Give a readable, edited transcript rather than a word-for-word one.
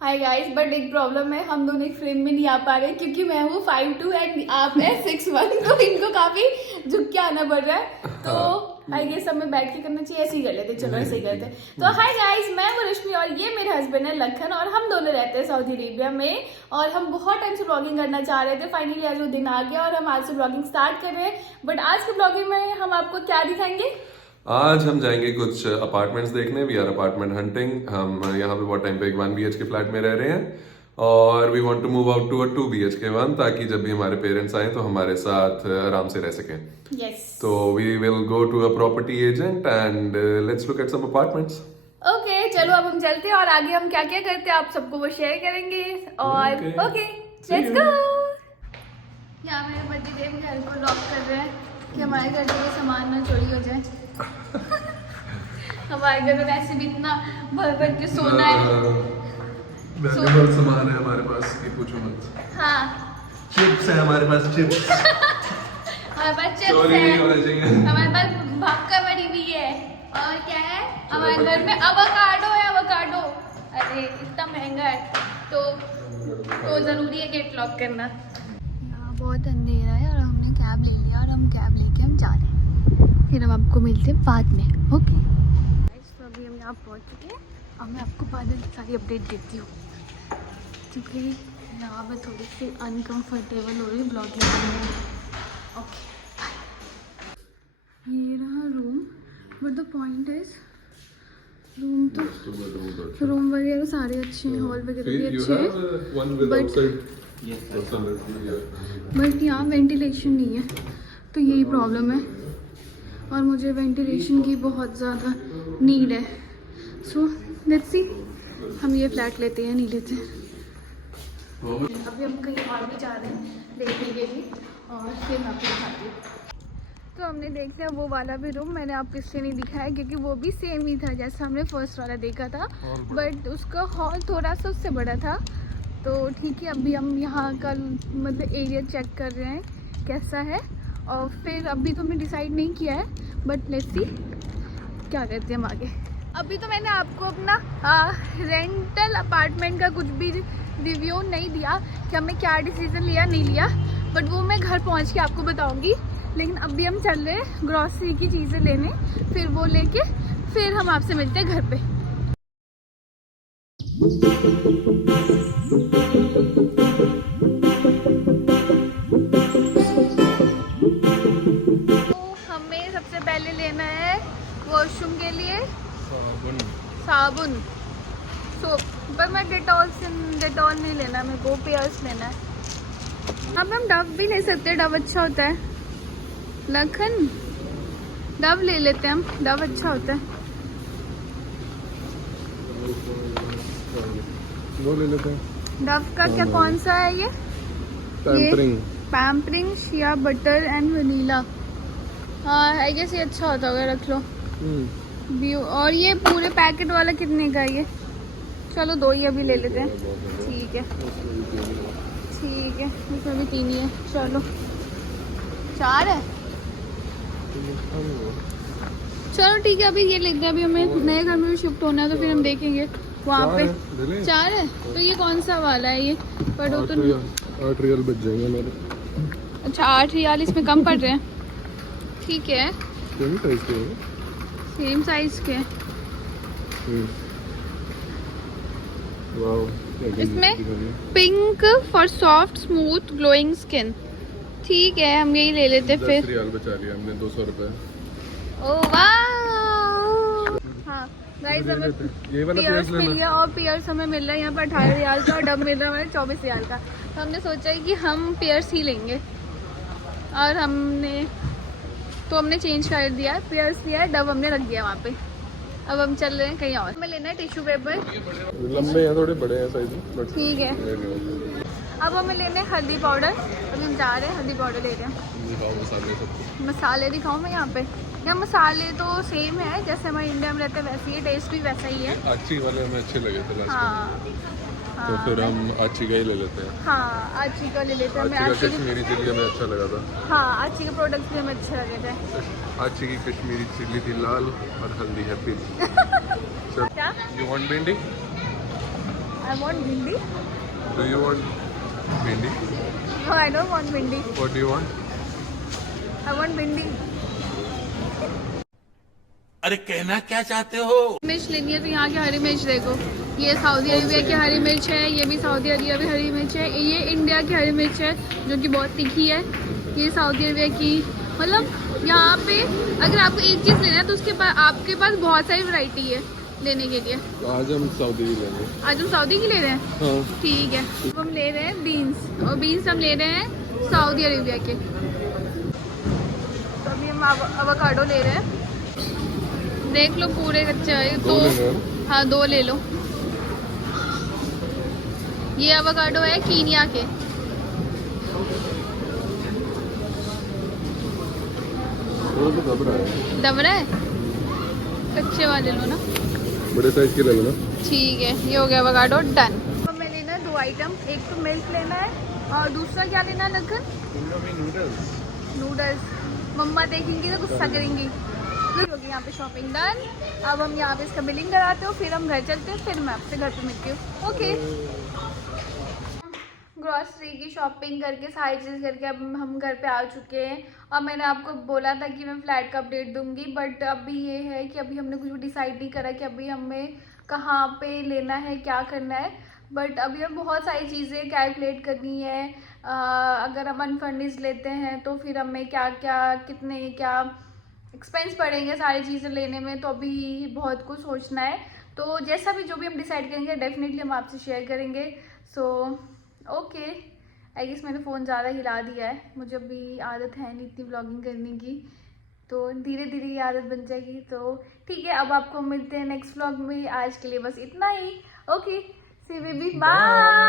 Hi guys, but एक problem है, हम दोनों एक फ्रेम में नहीं आ पा रहे क्योंकि मैं हूँ 5'2" एंड आप है 6'1", तो इनको काफी झुक के आना पड़ रहा है। तो आई गेस हमें बैठ के करना चाहिए, ऐसे ही कर लेते, चलो ऐसे ही करते। तो हाय गाइस, मैं हूँ रश्मि और ये मेरे हस्बैंड है लखन, और हम दोनों रहते हैं सऊदी अरेबिया में। और हम बहुत टाइम से ब्लॉगिंग करना चाह रहे थे, फाइनली आज वो दिन आ गया और हम आज से ब्लॉगिंग स्टार्ट कर रहे हैं। बट आज के ब्लॉगिंग में हम आपको क्या दिखाएंगे? आज हम जाएंगे कुछ अपार्टमेंट्स देखने। We are apartment hunting. हम यहाँ पे बहुत टाइम पे एक 1 BHK फ्लैट में रह रहे हैं और we want to move out to a 2 BHK one, ताकि जब भी हमारे पेरेंट्स आए तो हमारे साथ आराम से रह सकें। Yes. तो we will go to a property agent and let's look at some apartments. Okay, चलो अब हम चलते हैं और आगे हम क्या क्या करते हैं आप सबको वो शेयर करेंगे। और ओके, लेट्स गो। यहाँ मेरे पतिदेव घर को लॉक कर रहे हैं कि हमारे घर से सामान ना चोरी हो जाए। हमारे घर में वैसे भी इतना भर भर के सोना है। बहुत सामान है हमारे पास, ये पूछो मत। हाँ, चिप्स है हमारे पास, चिप्स। हमारे पास चिप्स चोरी नहीं होना है, चाहिए। हमारे पास भक्का बड़ी हुई है, और क्या है हमारे घर में अवोकाडो है, अवोकाडो। अरे इतना महंगा है, तो जरूरी है गेट लॉक करना। यहाँ बहुत अंधेरा है और हमने कैब ले लिया और हम कैब लेके हम जा रहे हैं, फिर हम आपको मिलते हैं बाद में। ओके, तो अभी हम यहाँ पहुँच चुके हैं। अब मैं आपको बाद में सारी अपडेट देती हूँ, क्योंकि यहाँ मैं थोड़ी सी अनकंफर्टेबल हो रही हूँ ब्लॉगिंग करने में। ओके, ये रहा room, but the point is room वगैरह सारे अच्छे हैं, हॉल वगैरह भी अच्छे हैं, बट यहाँ वेंटिलेशन नहीं है, तो यही प्रॉब्लम है। और मुझे वेंटिलेशन की बहुत ज़्यादा नीड है। सो लेट्स सी हम ये फ्लैट लेते हैं नहीं लेते। अभी हम कहीं और भी जा रहे हैं देखने के लिए, और फिर मैं आपको दिखाती हूँ। तो हमने देख लिया वो वाला भी रूम, मैंने आपको इसलिए नहीं दिखाया क्योंकि वो भी सेम ही था जैसा हमने फर्स्ट वाला देखा था, बट उसका हॉल थोड़ा सा उससे बड़ा था। तो ठीक है, अभी हम यहाँ का मतलब एरिया चेक कर रहे हैं कैसा है, और फिर अभी तो हमने डिसाइड नहीं किया है, बट लेट्स सी क्या करते हैं हम आगे। अभी तो मैंने आपको अपना रेंटल अपार्टमेंट का कुछ भी रिव्यू नहीं दिया कि हमने क्या डिसीजन लिया नहीं लिया, बट वो मैं घर पहुँच के आपको बताऊँगी। लेकिन अभी हम चल रहे हैं ग्रॉसरी की चीज़ें लेने, फिर वो लेके फिर हम आपसे मिलते हैं घर पे। तो हमें सबसे पहले लेना है वॉशरूम के लिए साबुन, सोप, पर मैं डेटॉल नहीं लेना, मेरे को पियर्स लेना है। अब हम डव भी ले सकते हैं, डव अच्छा होता है। लखन, डव ले लेते हैं हम, डव अच्छा होता है। वो ले लेते हैं। डव का क्या कौन सा है ये? Pampering shea butter and vanilla. हाँ, आई गेस ये अच्छा होता होगा, रख लो। व्यू, और ये पूरे पैकेट वाला कितने का है ये? चलो 2 ही अभी ले लेते हैं। ठीक है ठीक है, इसमें भी 3 ही है, चलो 4 है, चलो ठीक है। अभी ये लेते हैं, अभी हमें नए घर में भी शिफ्ट होना है तो फिर हम देखेंगे वहाँ पे। 4 है, तो ये कौन सा वाला है ये? पर वो तो 8 रियल बच जाएंगे मेरे। अच्छा, 8 रियाल इसमें कम पड़ रहे हैं, ठीक है। सेम साइज के इसमें pink for soft smooth glowing skin, ठीक है हम यही ले लेते फिर। 10 रियाल बचा लिया हमने, 200 रुपए। ओह वाह, हाँ गाइस हमें पियर्स मिल गया, और पियर्स हमें मिल रहा है यहाँ पर 18 रियाल का, और डब मिल रहा है हमें 24 रियाल का। तो हमने सोचा है कि हम पियर्स ही लेंगे, और हमने चेंज कर दिया, पियर्स लिया है, डब हमने रख दिया वहाँ पे। अब हम चल रहे हैं कहीं और। हमें लेना है टिश्यू पेपर, लंबे हैं थोड़े, बड़े हैं साइज में, ठीक है। अब हमें लेने हैं हल्दी पाउडर, अभी हम जा रहे हैं हल्दी पाउडर ले रहे हैं। मसाले दिखाऊँ मैं यहाँ पे? यहाँ मसाले तो सेम है जैसे हमारे इंडिया में रहते हैं वैसे ही, टेस्ट भी वैसा ही है। आची वाले हमें अच्छे लगे थे लास्ट हाँ तो फिर हम आची का ही ले लेते हैं। हाँ, आची का ले लेते हैं। आची का कश्मीरी चिल्ली हमें अच्छा लगा था। हाँ, आची के प्रोडक्ट्स भी हमें अच्छे लगे थे। आची की कश्मीरी चिल्ली थी लाल और हल्दी है पीली। क्या? यू वांट भिंडी? I want भिंडी. Do you want भिंडी? No, I don't want भिंडी. What do you want? I want भिंडी. अरे कहना क्या चाहते हो? मिर्च लेनी है तो यहाँ की हरी मिर्च देखो. ये सऊदी अरेबिया की हरी मिर्च है, ये भी सऊदी अरेबिया की हरी मिर्च है, ये इंडिया की हरी मिर्च है जो कि बहुत तीखी है. ये सऊदी अरेबिया की, मतलब यहाँ पे अगर आपको एक चीज़ लेना है तो उसके पास आपके पास बहुत सारी वैरायटी है लेने के लिए. आज हम सऊदी की लेंगे. आज हम सऊदी की ले रहे हैं. हाँ. ठीक है. अब हम ले रहे हैं बीन्स, और बीन्स हम ले रहे हैं सऊदी अरेबिया के. तो अभी हम अवाकाडो ले रहे हैं. देख लो पूरे कच्चे है. दो ले लो. हाँ 2 ले लो. ये अवाकाडो है कीनिया के. थोड़ा सा दब रहा है. दब रहा है. कच्चे वाले लो ना. बड़े साइज के ले लो ना. ठीक है, ये हो गया अवाकाडो डन. हमें लेना है 2 आइटम. एक तो मिल्क लेना है और दूसरा क्या लेना है लखन? नूडल्स. मम्मा देखेंगी तो गुस्सा करेंगी. होगी यहाँ पे शॉपिंग डन. अब हम यहाँ पे इसका बिलिंग कराते हो, फिर हम घर चलते हैं, फिर मैं आपसे घर पे मिलती हूँ. ओके. ग्रॉसरी की शॉपिंग करके सारी चीज़ करके अब हम घर पे आ चुके हैं. और मैंने आपको बोला था कि मैं फ़्लैट का अपडेट दूंगी, बट अभी ये है कि अभी हमने कुछ भी डिसाइड नहीं करा कि अभी हमें कहाँ पे लेना है, क्या करना है. बट अभी हम बहुत सारी चीज़ें कैलकुलेट करनी है. अगर हम अनफर्निश्ड लेते हैं तो फिर हमें क्या क्या कितने क्या एक्सपेंस पड़ेंगे सारी चीज़ें लेने में. तो अभी बहुत कुछ सोचना है. तो जैसा भी जो भी हम डिसाइड करेंगे डेफिनेटली हम आपसे शेयर करेंगे. So okay. आई गेस मैंने फ़ोन ज़्यादा हिला दिया है. मुझे अभी आदत है नहीं इतनी व्लॉगिंग करने की, तो धीरे धीरे ये आदत बन जाएगी. तो ठीक है, अब आपको मिलते हैं नेक्स्ट व्लॉग में. आज के लिए बस इतना ही. ओके, सी बेबी बाय.